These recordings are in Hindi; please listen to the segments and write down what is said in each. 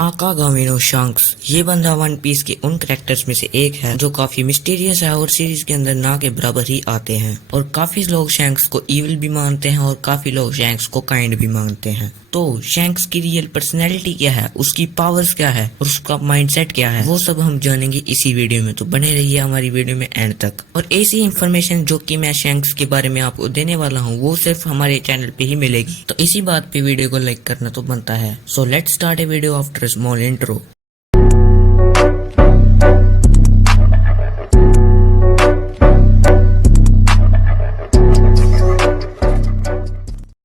आकागामिनो शंक्स ये बंदा वन पीस के उन कैरेक्टर्स में से एक है जो काफी मिस्टीरियस है और सीरीज के अंदर ना के बराबर ही आते हैं। और काफी लोग शैंक्स को इविल भी मानते हैं और काफी लोग शैंक्स को काइंड भी मानते हैं। तो शैंक्स की रियल पर्सनैलिटी क्या है, उसकी पावर्स क्या है और उसका माइंडसेट क्या है, वो सब हम जानेंगे इसी वीडियो में। तो बने रहिए हमारी वीडियो में एंड तक। और ऐसी इन्फॉर्मेशन जो कि मैं शैंक्स के बारे में आपको देने वाला हूँ वो सिर्फ हमारे चैनल पे ही मिलेगी। तो इसी बात पे वीडियो को लाइक करना तो बनता है। So let's start A video after small intro.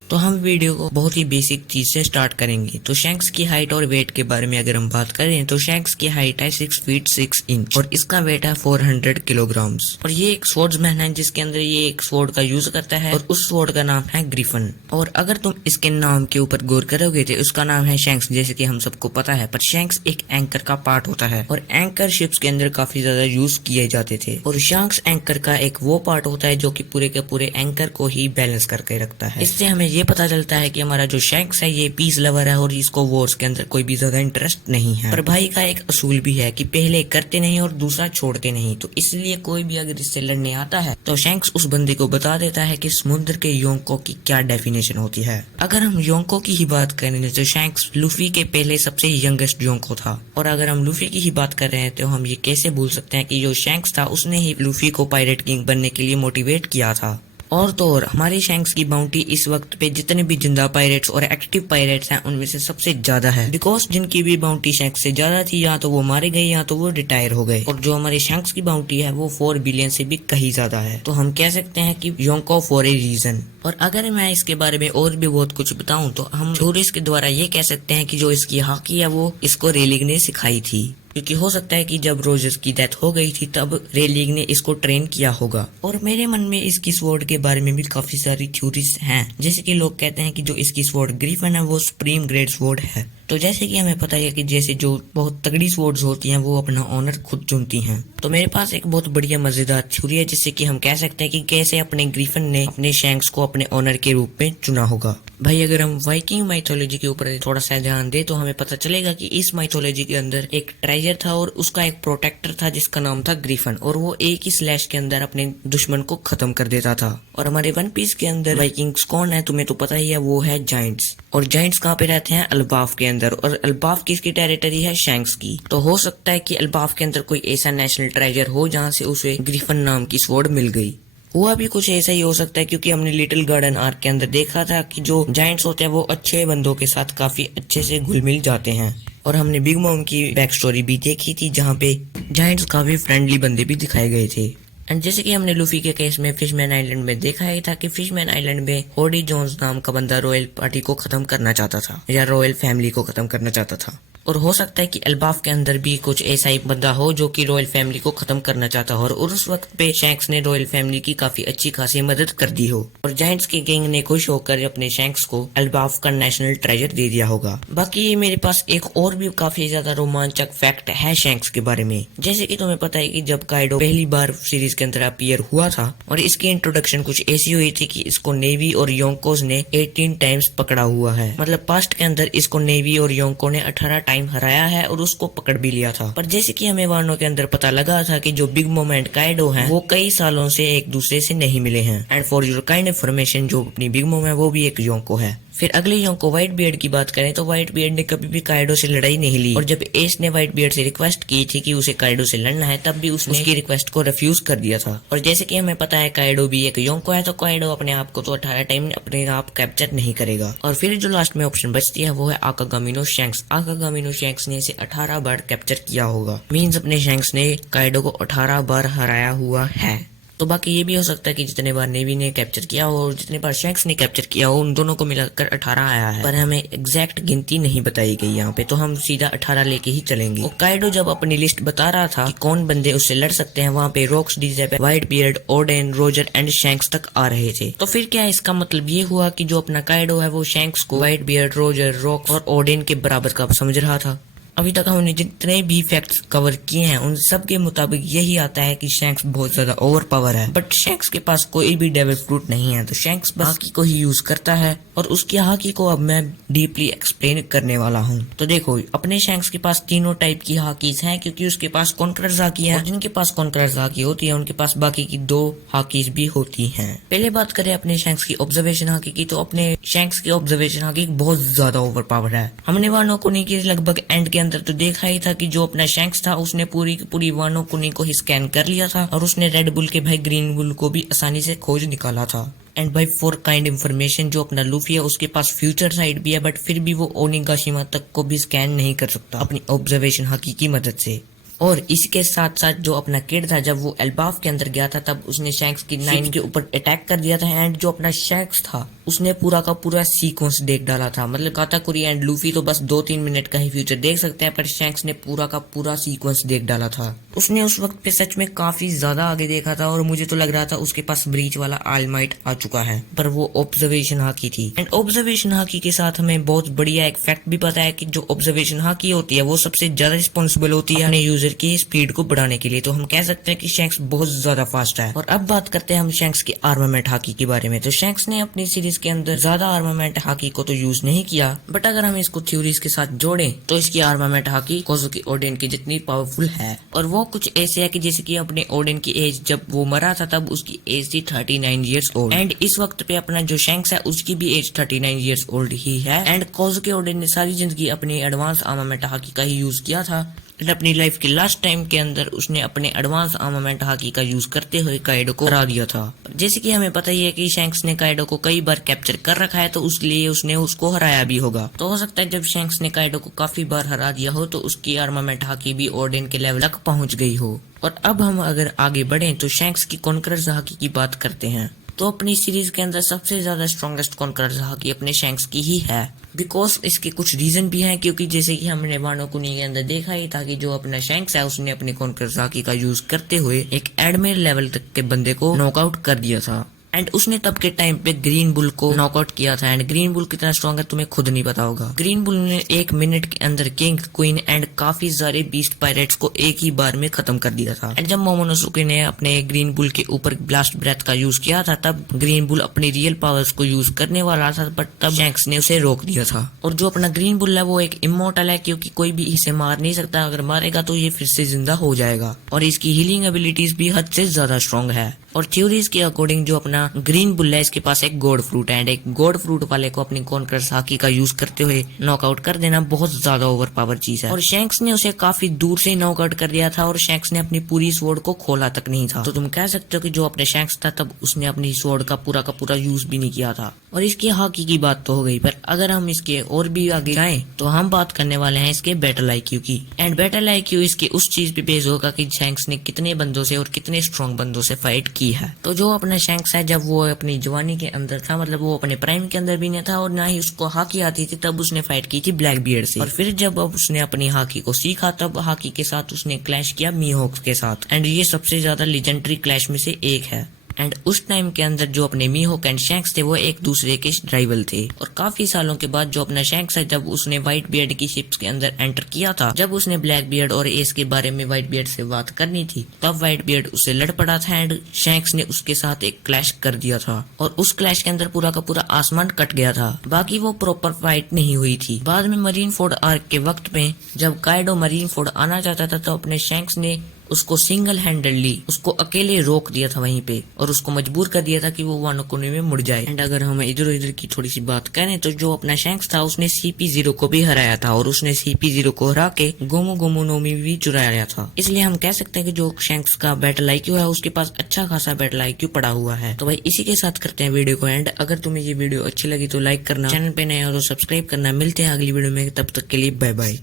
तो हम वीडियो को बहुत ही बेसिक चीज से स्टार्ट करेंगे। तो शैंक्स की हाइट और वेट के बारे में अगर हम बात करें तो शैंक्स की हाइट है 6 फीट 6 इंच और इसका वेट है 400 किलोग्राम्स। और ये एक स्वॉर्ड्समैन है जिसके अंदर ये एक स्वॉर्ड का यूज करता है और उस स्वॉर्ड का नाम है ग्रिफन। और अगर तुम इसके नाम के ऊपर गौर करोगे तो उसका नाम है शैंक्स, जैसे कि हम सबको पता है। पर शैंक्स एक एंकर का पार्ट होता है और एंकर शिप्स के अंदर काफी ज्यादा यूज किए जाते थे। और शैंक्स एंकर का एक वो पार्ट होता है जो कि पूरे के पूरे एंकर को ही बैलेंस करके रखता है। इससे हमें ये पता चलता है कि हमारा जो शैंक्स है ये पीस लवर है और इसको वॉर्स के अंदर कोई भी ज्यादा इंटरेस्ट नहीं है। पर भाई का एक असूल भी है कि पहले करते नहीं और दूसरा छोड़ते नहीं। तो इसलिए कोई भी अगर इससे लड़ने आता है तो शैंक्स उस बंदे को बता देता है कि समुद्र के योंको की क्या डेफिनेशन होती है। अगर हम योंको की ही बात करें तो शैंक्स लूफी के पहले सबसे यंगेस्ट योंको था। और अगर हम लूफी की ही बात कर रहे हैं तो हम ये कैसे भूल सकते हैं कि जो शैंक्स था उसने ही लूफी को पायरेट किंग बनने के लिए मोटिवेट किया था। और तो और हमारे शैंक्स की बाउंटी इस वक्त पे जितने भी जिंदा पायरेट्स और एक्टिव पायरेट्स हैं उनमें से सबसे ज्यादा है। बिकॉज जिनकी भी बाउंटी शैंक्स से ज्यादा थी या तो वो मारे गए या तो वो रिटायर हो गए। और जो हमारे शैंक्स की बाउंटी है वो 4 बिलियन से भी कहीं ज्यादा है। तो हम कह सकते हैं कि योंको फॉर ए रीजन। और अगर मैं इसके बारे में और भी बहुत कुछ बताऊं तो हम थ्योरीज के द्वारा ये कह सकते हैं कि जो इसकी हॉकी है वो इसको रेलिंग ने सिखाई थी। क्योंकि हो सकता है कि जब रोजर्स की डेथ हो गई थी तब रेलिंग ने इसको ट्रेन किया होगा। और मेरे मन में इसकी स्वॉर्ड के बारे में भी काफी सारी थ्योरीज हैं। जैसे कि लोग कहते हैं कि जो इसकी स्वॉर्ड ग्रिफन है वो सुप्रीम ग्रेड स्वॉर्ड है। तो जैसे कि हमें पता है कि जैसे जो बहुत तगड़ी स्वॉर्ड्स होती हैं वो अपना ऑनर खुद चुनती हैं। तो मेरे पास एक बहुत बढ़िया मजेदार थ्योरी है जिससे कि हम कह सकते हैं कि कैसे अपने ग्रिफन ने अपने शैंक्स को अपने ऑनर के रूप में चुना होगा। भाई अगर हम वाइकिंग माइथोलॉजी के ऊपर थोड़ा सा ध्यान दे तो हमें पता चलेगा कि इस माइथोलॉजी के अंदर एक ट्रेजर था और उसका एक प्रोटेक्टर था जिसका नाम था ग्रिफन। और वो एक ही स्लैश के अंदर अपने दुश्मन को खत्म कर देता था। और हमारे वन पीस के अंदर वाइकिंग्स कौन है तुम्हें तो पता ही है, वो है जाइंट्स। और जाइंट्स कहाँ पे रहते हैं? अल्बाफ के अंदर। और अल्बाफ किसकी टेरिटरी है? शैंक्स की। तो हो सकता है कि अल्बाफ के अंदर कोई ऐसा नेशनल ट्रेजर हो जहाँ से उसे ग्रिफन नाम की स्वॉर्ड मिल गई। हुआ भी कुछ ऐसा ही हो सकता है क्योंकि हमने लिटिल गार्डन आर्क के अंदर देखा था कि जो जायंट्स होते हैं वो अच्छे बंदों के साथ काफी अच्छे से घुल मिल जाते हैं। और हमने बिग मॉम की बैक स्टोरी भी देखी थी जहाँ पे जायंट्स काफी फ्रेंडली बंदे भी दिखाए गए थे। एंड जैसे कि हमने लूफी के केस में फिशमैन आइलैंड में देखा ही था कि फिशमैन आइलैंड में होडी जोन्स नाम का बंदा रॉयल पार्टी को खत्म करना चाहता था या रॉयल फैमिली को खत्म करना चाहता था। और हो सकता है कि अल्बाफ के अंदर भी कुछ ऐसा ही बंदा हो जो कि रॉयल फैमिली को खत्म करना चाहता हो। और उस वक्त पे शैंक्स ने रॉयल फैमिली की काफी अच्छी खासी मदद कर दी हो और जायंट्स के गैंग ने खुश होकर अपने शैंक्स को अल्बाफ का नेशनल ट्रेजर दे दिया होगा। बाकी मेरे पास एक और भी काफी ज्यादा रोमांचक फैक्ट है शैंक्स के बारे में। जैसे कि तुम्हें पता है कि जब काइडो पहली बार सीरीज के अंदर अपीयर हुआ था और इसकी इंट्रोडक्शन कुछ ऐसी हुई थी कि इसको नेवी और योंकोस ने 18 टाइम्स पकड़ा हुआ है। मतलब पास्ट के अंदर इसको नेवी और योंको ने 18 टाइम हराया है और उसको पकड़ भी लिया था। पर जैसे कि हमें वानो के अंदर पता लगा था कि जो बिग मॉम एंड काइडो हैं वो कई सालों से एक दूसरे से नहीं मिले हैं। And for your kind information जो अपनी बिग मॉम है वो भी एक योंको है। फिर अगले योंको व्हाइट बियर्ड की बात करें तो व्हाइट बियर्ड ने कभी भी काइडो से लड़ाई नहीं ली। और जब एस ने व्हाइट बियर्ड से रिक्वेस्ट की थी कि उसे काइडो से लड़ना है तब भी उसने उसकी रिक्वेस्ट को रिफ्यूज कर दिया था। और जैसे कि हमें पता है काइडो भी एक योंको है तो काइडो अपने आप को तो 18 टाइम अपने आप कैप्चर नहीं करेगा। और फिर जो लास्ट में ऑप्शन बचती है वो है आकागामिनो शैंक्स। आकागामिनो शैंक्स ने इसे 18 बार कैप्चर किया होगा। मींस अपने शैंक्स ने काइडो को 18 बार हराया हुआ है। तो बाकी ये भी हो सकता है कि जितने बार नेवी ने कैप्चर किया हो और जितने बार शैंक्स ने कैप्चर किया हो उन दोनों को मिलाकर 18 आया है। पर हमें एग्जैक्ट गिनती नहीं बताई गई यहाँ पे, तो हम सीधा 18 लेके ही चलेंगे। और काइडो जब अपनी लिस्ट बता रहा था कि कौन बंदे उससे लड़ सकते हैं वहाँ पे Rocks, D Xebec, Whitebeard, Oden, Roger and Shanks तक आ रहे थे। तो फिर क्या इसका मतलब ये हुआ कि जो अपना काइडो है वो शैंक्स को व्हाइट बियर्ड, रोजर, रॉक्स और ओडेन के बराबर का समझ रहा था? अभी तक हमने जितने भी फैक्ट्स कवर किए हैं उन सब के मुताबिक यही आता है कि शैंक्स बहुत ज्यादा ओवर पावर है, बट शैंक्स के पास कोई भी डेविल फ्रूट नहीं है, तो शैंक्स बस हाकी को ही यूज करता है और उसकी हाकी को अब मैं डीपली एक्सप्लेन करने वाला हूँ। तो देखो, अपने शैंक्स के पास तीनों टाइप की हाकीज हैं, क्योंकि उसके पास कॉन्करर्स हाकी है, और जिनके पास कॉन्करर्स हाकी होती है उनके पास बाकी की 2 हाकीज भी होती हैं। पहले बात करें अपने शैंक्स की ऑब्जर्वेशन हाकी की, तो अपने शैंक्स की ऑब्जर्वेशन हाकी बहुत ज्यादा ओवर पावर है। हमने वानो कुनी के लगभग एंड के अंदर तो देखा ही था कि जो अपना शैंक्स था उसने पूरी वानो कुनी को ही स्कैन कर लिया था और उसने रेड बुल के भाई ग्रीन बुल को भी आसानी से खोज निकाला था। एंड भाई फॉर काइंड इन्फॉर्मेशन, जो अपना लूफी है उसके पास फ्यूचर साइड भी है, बट फिर भी वो ओनिगाशिमा तक को भी स्कैन नहीं कर सकता अपनी ऑब्जर्वेशन हाकी की मदद से। और इसके साथ साथ जो अपना किड था, जब वो एल्बाफ के अंदर गया था तब उसने शैंक्स की 9 के ऊपर अटैक कर दिया था, एंड जो अपना शैंक्स था उसने पूरा का पूरा सीक्वेंस देख डाला था। मतलब काताकुरी एंड लूफी तो बस 2-3 मिनट का ही फ्यूचर देख सकते हैं, पर शैंक्स ने पूरा का पूरा सीक्वेंस देख डाला था। उसने उस वक्त पे सच में काफी ज्यादा आगे देखा था और मुझे तो लग रहा था उसके पास ब्रीच वाला ऑलमाइट आ चुका है, पर वो ऑब्जर्वेशन हाकी थी। एंड ऑब्जर्वेशन हाकी के साथ हमें बहुत बढ़िया एक फैक्ट भी पता है कि जो ऑब्जर्वेशन हाकी होती है वो सबसे ज्यादा रिस्पॉन्सिबल होती है अपने यूजर की स्पीड को बढ़ाने के लिए। तो हम कह सकते हैं कि शैंक्स बहुत ज्यादा फास्ट है। और अब बात करते हैं हम शैंक्स की आर्मामेंट हाकी के बारे में। तो शैंक्स ने अपनी सीरीज के अंदर ज्यादा आर्मामेंट हाकी को तो यूज नहीं किया, बट अगर हम इसको थ्योरीज के साथ जोड़ें तो इसकी आर्मामेंट हाकी कोज़ुकी ओडेन की जितनी पावरफुल है। और वो कुछ ऐसे है कि जैसे कि अपने ओडेन की एज, जब वो मरा था तब उसकी एज थी 39 ईयर्स ओल्ड, एंड इस वक्त पे अपना जो शैंक्स है उसकी भी एज 39 ईयर्स ओल्ड ही है। एंड कोज़ुकी ओडेन ने सारी जिंदगी अपने एडवांस आर्मामेंट हाकी का ही यूज किया था, एंड अपनी लाइफ के लास्ट टाइम के अंदर उसने अपने एडवांस आर्मामेंट हाकी का यूज करते हुए काइडो को हरा दिया था। जैसे कि हमें पता ही है कि शैंक्स ने काइडो को कई बार कैप्चर कर रखा है, तो उसलिए उसने उसको हराया भी होगा। तो हो सकता है जब शैंक्स ने काइडो को काफी बार हरा दिया हो तो उसकी आर्मामेंट हाकी भी ओडेन के लेवल तक पहुंच गई हो। और अब हम अगर आगे बढ़ें तो शैंक्स की कॉन्करर्स हाकी की बात करते हैं। तो अपनी सीरीज के अंदर सबसे ज्यादा स्ट्रॉन्गेस्ट कॉन्करर्स हाकी अपने शैंक्स की ही है, बिकॉज इसके कुछ रीजन भी हैं। क्योंकि जैसे कि हमने वानो कुनी के अंदर देखा ही था कि जो अपना शैंक्स है उसने अपने कॉन्करर्स हाकी का यूज करते हुए एक एडमिरल लेवल तक के बंदे को नॉकआउट कर दिया था, एंड उसने तब के टाइम पे ग्रीन बुल को नॉकआउट किया था। एंड ग्रीन बुल कितना स्ट्रॉन्ग है तुम्हें खुद नहीं पता होगा। ग्रीन बुल ने 1 मिनट के अंदर किंग, क्वीन एंड काफी सारे बीस्ट पायरेट्स को एक ही बार में खत्म कर दिया था। एंड जब मोमोनोसुके ने अपने ग्रीन बुल के ऊपर ब्लास्ट ब्रेथ का यूज किया था तब ग्रीन बुल अपनी रियल पावर्स को यूज करने वाला था, बट तब शैंक्स ने उसे रोक दिया था। और जो अपना ग्रीन बुल है वो एक इमोर्टल है, क्योंकि कोई भी इसे मार नहीं सकता, अगर मारेगा तो ये फिर से जिंदा हो जाएगा, और इसकी हीलिंग एबिलिटीज भी हद से ज्यादा स्ट्रॉन्ग है। और थ्योरीज के अकॉर्डिंग जो अपना ग्रीन बुल है इसके पास एक गॉड फ्रूट है, एंड एक गॉड फ्रूट वाले को अपनी कॉन्करर्स हाकी का यूज करते हुए नॉकआउट कर देना बहुत ज्यादा ओवर पावर चीज है। और शैंक्स ने उसे काफी दूर से नॉकआउट कर दिया था और शैंक्स ने अपनी पूरी स्वॉर्ड को खोला तक नहीं था। तो तुम कह सकते हो कि जो अपने शैंक्स था तब उसने अपनी स्वॉर्ड का पूरा यूज भी नहीं किया था। और इसकी हाकी की बात तो हो गई, पर अगर हम इसके और भी आगे जाएं तो हम बात करने वाले हैं इसके बैटल आईक्यू की। एंड बैटल आईक्यू इसके उस चीज पे बेस होगा कि शैंक्स ने कितने बंदों से और कितने स्ट्रॉन्ग बंदों से फाइट की है। तो जो अपना शैंक्स है जब वो अपनी जवानी के अंदर था, मतलब वो अपने प्राइम के अंदर भी नहीं था और ना ही उसको हाकी आती थी, तब उसने फाइट की थी ब्लैक बियर्ड से। और फिर जब अब उसने अपनी हाकी को सीखा तब हाकी के साथ उसने क्लैश किया मीहोक्स के साथ, एंड ये सबसे ज्यादा लेजेंडरी क्लैश में से एक है। एंड उस टाइम के अंदर जो अपने मीहोक एंड शैंक्स थे वो एक दूसरे के राइवल थे। और काफी सालों के बाद जो अपना शैंक्स है जब उसने व्हाइट बियर्ड की शिप्स के अंदर एंटर किया था, जब उसने ब्लैक बियर्ड और एस के बारे में व्हाइट बियर्ड से बात करनी थी, तब व्हाइट बियर्ड उससे लड़ पड़ा था एंड शैंक्स ने उसके साथ एक क्लैश कर दिया था। और उस क्लैश के अंदर पूरा का पूरा आसमान कट गया था। बाकी वो प्रॉपर फाइट नहीं हुई थी। बाद में मरीन फोर्ड आर्क के वक्त में जब काइडो मरीन फोर्ड आना चाहता था तो अपने शैंक्स ने उसको सिंगल हैंडेडली उसको अकेले रोक दिया था वहीं पे, और उसको मजबूर कर दिया था कि वो वानो कुनी में मुड़ जाए। एंड अगर हम इधर उधर की थोड़ी सी बात करें तो जो अपना शैंक्स था उसने CP0 को भी हराया था, और उसने CP0 को हरा के गोमो गोमो नोमी भी चुराया था। इसलिए हम कह सकते हैं कि जो शैंक्स का बैटल आईक्यू है उसके पास अच्छा खासा बैटल आईक्यू पड़ा हुआ है। तो भाई इसी के साथ करते हैं वीडियो को एंड। अगर तुम्हें ये वीडियो अच्छी लगी तो लाइक करना, चैनल पे नए हो तो सब्सक्राइब करना। मिलते हैं अगली वीडियो में, तब तक के लिए बाय बाय।